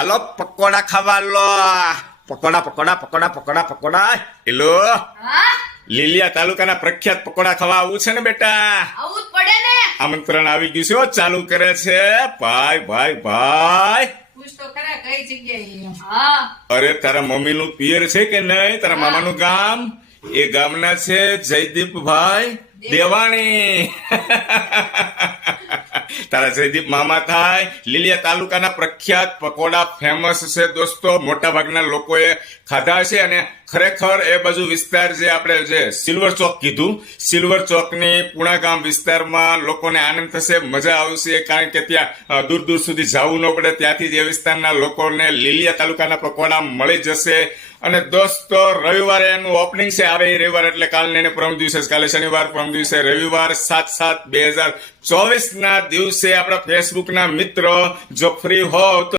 હાલો પકોડા ખાવા લો. પકોડા પકોડા પકોડા પકોડા પકોડા. હેલો, હા લીલિયા તાલુકાના પ્રખ્યાત પકોડા ખાવા આવું છે ને બેટા? આવું જ પડે ને. આમંત્રણ આવી ગયું છે હો, ચાલુ કરે છે. ભાઈ ભાઈ ભાઈ, પૂછ તો ખરા કઈ જગ્યાએ. હા અરે તારા મમ્મી નું પિયર છે કે નહીં? તારા મામાનું ગામ? એ ગામના છે જયદીપભાઈ દેવાણી. તારા જયદીપ મામા થાય. લીલિયા તાલુકાના પ્રખ્યાત પકોડા ફેમસ છે દોસ્તો, મોટા ભાગના લોકોએ ખાધા છે. અને ખરેખર એ બાજુ વિસ્તાર જે આપણે જે સિલ્વર ચોક કીધું, સિલ્વર ચોકની પુણા ગામ વિસ્તારમાં લોકોને આનંદ થશે, મજા આવશે. કારણ કે ત્યાં દૂર દૂર સુધી જવું ન પડે. ત્યાંથી જે વિસ્તારના લોકોને લીલિયા તાલુકાના પકોડા મળી જશે. અને દોસ્તો રવિવારે એનું ઓપનિંગ છે. આવે એ રવિવાર એટલે કાલે ને પરમ દિવસે, કાલે શનિવાર, પરમ દિવસે રવિવાર 7/7/2024 ના દિવસે આપણા ફેસબુક ના મિત્રો જો ફ્રી હોવ તો